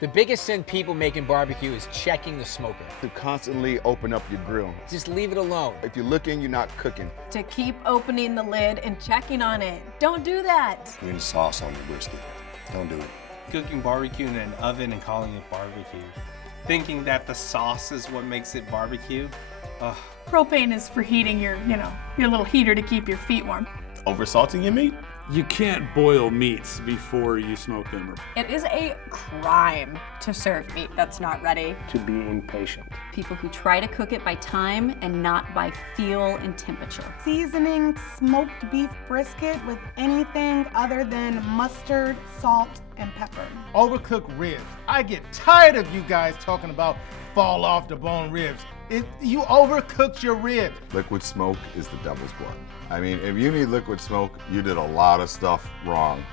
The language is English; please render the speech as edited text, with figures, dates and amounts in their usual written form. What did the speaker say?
The biggest sin people make in barbecue is checking the smoker. To constantly open up your grill. Just leave it alone. If you're looking, you're not cooking. To keep opening the lid and checking on it. Don't do that. Putting the sauce on your brisket. Don't do it. Cooking barbecue in an oven and calling it barbecue. Thinking that the sauce is what makes it barbecue. Ugh. Propane is for heating your little heater to keep your feet warm. Oversalting your meat? You can't boil meats before you smoke them. It is a crime to serve meat that's not ready. To be impatient. People who try to cook it by time and not by feel and temperature. Seasoning smoked beef brisket with anything other than mustard, salt, and pepper. Overcooked ribs. I get tired of you guys talking about fall off the bone ribs. You overcooked your ribs. Liquid smoke is the devil's blood. I mean, if you need liquid smoke, you did a lot of stuff wrong.